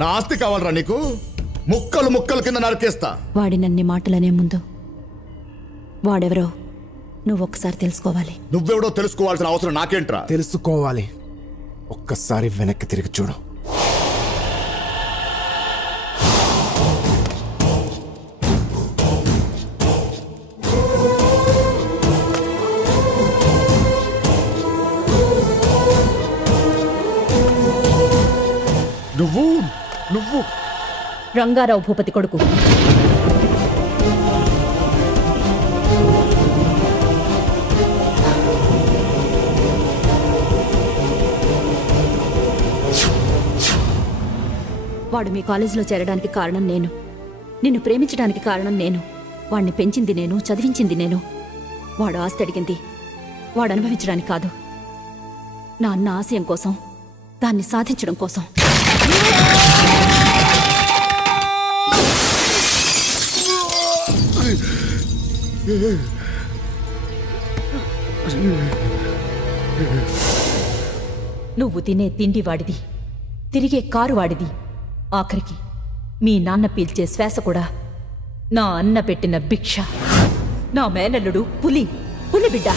నా ఆస్తి కావాలరా నీకు? ముక్కలు ముక్కలు కింద నరికేస్తా. వాడినన్ని మాటలనే ముందు వాడెవరో నువ్వు ఒక్కసారి తెలుసుకోవాలి. నువ్వెవడో తెలుసుకోవాల్సిన అవసరం నాకేంట్రా? తెలుసుకోవాలి. ఒక్కసారి వెనక్కి తిరిగి చూడు. నువ్వు రంగారావు భూపతి కొడుకు. వాడు మీ కాలేజీలో చేరడానికి కారణం నేను, నిన్ను ప్రేమించడానికి కారణం నేను, వాడిని పెంచింది నేను, చదివించింది నేను. వాడు ఆస్తి అడిగింది వాడు అనుభవించడానికి కాదు, నా అన్న ఆశయం కోసం, దాన్ని సాధించడం కోసం. నువ్వు తినే తిండి వాడిది, తిరిగే కారు వాడిది, ఆఖరికి మీ నాన్న పీల్చే శ్వాస కూడా నా అన్న పెట్టిన భిక్ష. నా మేనల్లుడు పులి బిడ్డ.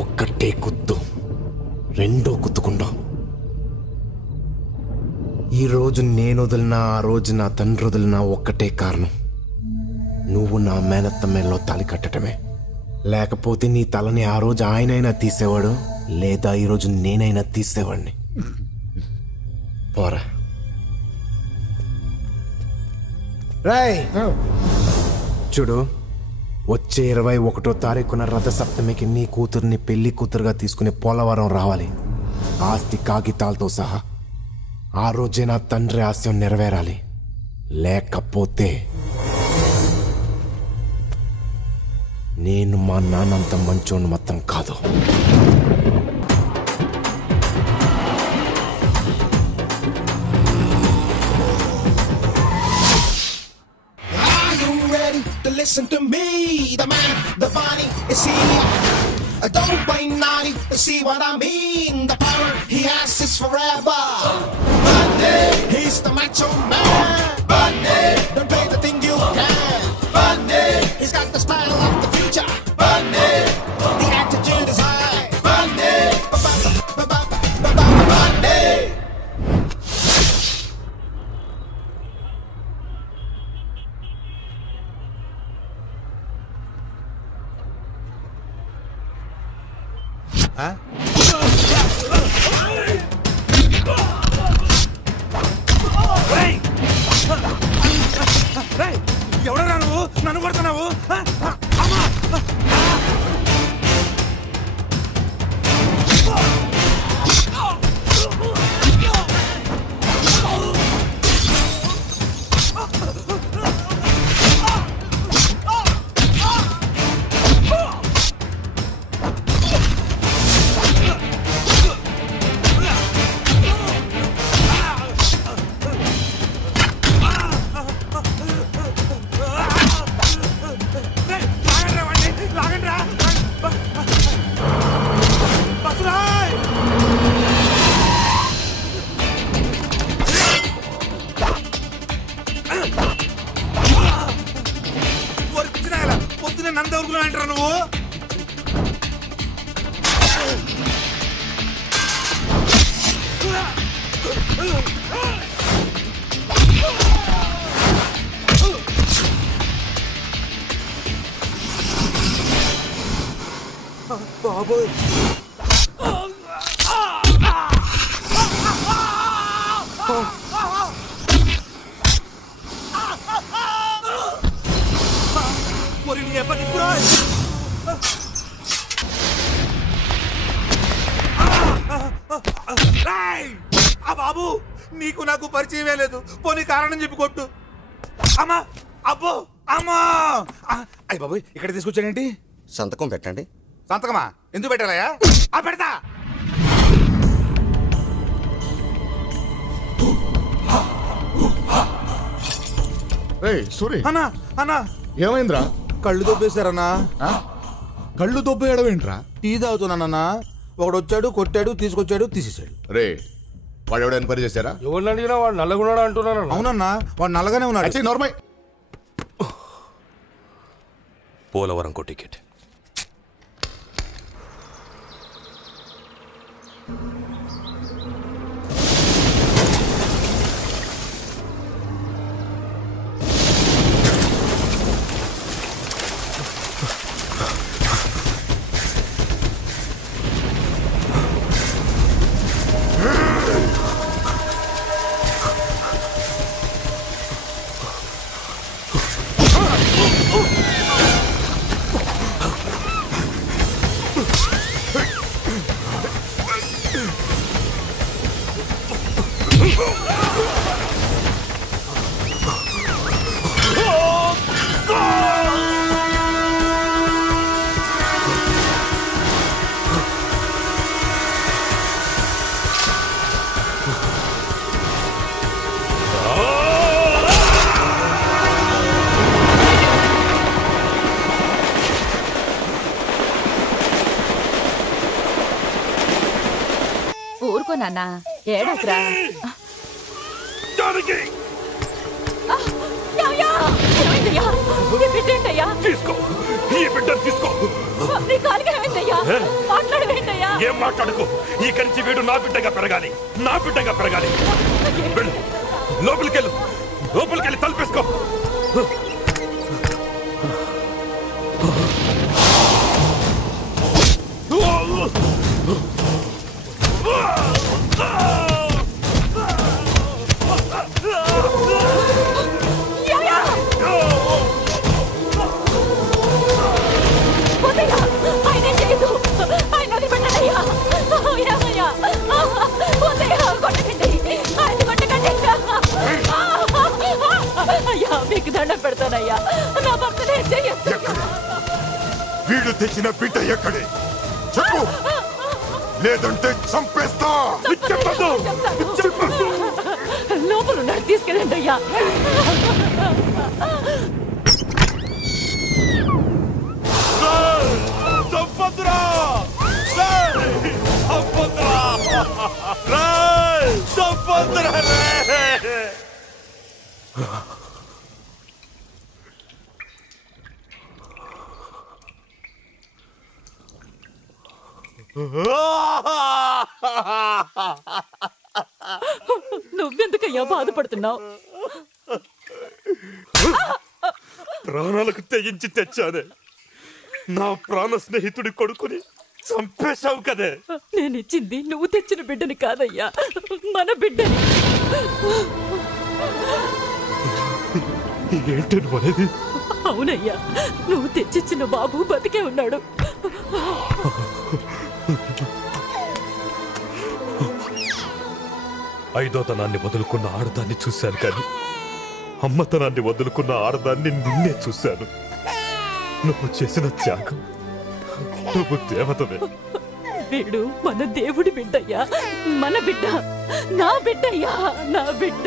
ఒక్కటే కుత్తు, రెండో కుత్తుకుండా. ఈ రోజు నేను వదిలినా, ఆ రోజు నా తండ్రి వదిలినా ఒక్కటే కారణం, నువ్వు నా మేనత్త మేల్లో తాళి కట్టడమే. లేకపోతే నీ తలని ఆ రోజు ఆయనైనా తీసేవాడు, లేదా ఈరోజు నేనైనా తీసేవాడిని. పోరా. రాయ్ చూడు, వచ్చే 21వ తారీఖున రథసప్తమికి నీ కూతుర్ని పెళ్లి కూతురుగా తీసుకుని పోలవరం రావాలి, ఆస్తి కాగితాలతో సహా. ఆ రోజే నా తండ్రి ఆశయం నెరవేరాలి, లేకపోతే నేను మా నాన్నంత మంచోని మొత్తం కాదు. Listen to me. the man, the body, is he? Don't play naughty, see what I mean? The power he has is forever. Bundy, he's the macho man. Bundy, don't play the thing you can. Bundy, he's got the smile of the future. Bundy, the attitude is high. Bundy, Bundy. ఎవడరా నువ్వు నన్ను కొడుతున్నావు నంద ఊరుకున్నా అంటారా నువ్వు బాబోయ్ బాబు నీకు నాకు పరిచయమే లేదు పోనీ కారణం చెప్పి కొట్టు అమ్మా అబ్బో అమ్మా అయ్య బాబు ఇక్కడ తీసుకొచ్చానేంటి సంతకం పెట్టండి సంతకమా ఎందుకు పెట్టాలయ్యా పెడతా సూరి అన్నా అన్నా ఏమైందిరా? కళ్ళు దొబ్బేశారన్నా. కళ్ళు దొబ్బేయడం ఏంట్రా? టీ తాగుతున్నానన్నా. ఒకడు వచ్చాడు, కొట్టాడు, తీసుకొచ్చాడు, తీసేశాడు. రే వాడు ఎవడ ఎన్క్వైరీ చేశారా? ఎవరిని అడిగినా వాడు నల్లగున్నాడు అంటున్నాను. అవునన్నా వాడు నల్లగానే ఉన్నాడు. నార్మల్ పోలవరంకో టికెట్. ఊరుకో నాన్న, ఏడకురా. ఏం మాట్లాడుకో. ఇక్కడి నుంచి వీడు నా బిడ్డగా పెరగాలి, నా బిడ్డగా పెరగాలి. లోపలికెళ్ళు, లోపలికెళ్ళి తలుపేసుకో. పెడతానయ్యా, నా భర్తనే చెయ్యొద్దు. వీడు తెచ్చిన బిడ్డ ఎక్కడే చెప్పు, లేదంటే చంపేస్తా. లోపల ఉన్నాడు, తీసుకెళ్ళండి అయ్యా. చంపొద్దురా చంపొద్దురా చంపొద్దురా నువ్వెందుకయ్యా బాధపడుతున్నావు? ప్రాణాలకు తెగించి తెచ్చానే, నా ప్రాణ స్నేహితుడి కొడుకుని చంపేశావు కదే. నేనిచ్చింది నువ్వు తెచ్చిన బిడ్డని కాదయ్యా, మన బిడ్డని. ఏంటి నువ్వు అనేది? అవునయ్యా, నువ్వు తెచ్చిచ్చిన బాబు బతికే ఉన్నాడు. ఐదోతనాన్ని వదులుకున్న ఆడదాన్ని చూశాను, కానీ అమ్మతనాన్ని వదులుకున్న ఆడదాన్ని నిన్నే చూశాను. నువ్వు చేసిన త్యాగం, నువ్వు దేవతవే. వీడు మన దేవుడి బిడ్డయ్యా, మన బిడ్డ, నా బిడ్డయ్యా, నా బిడ్డ.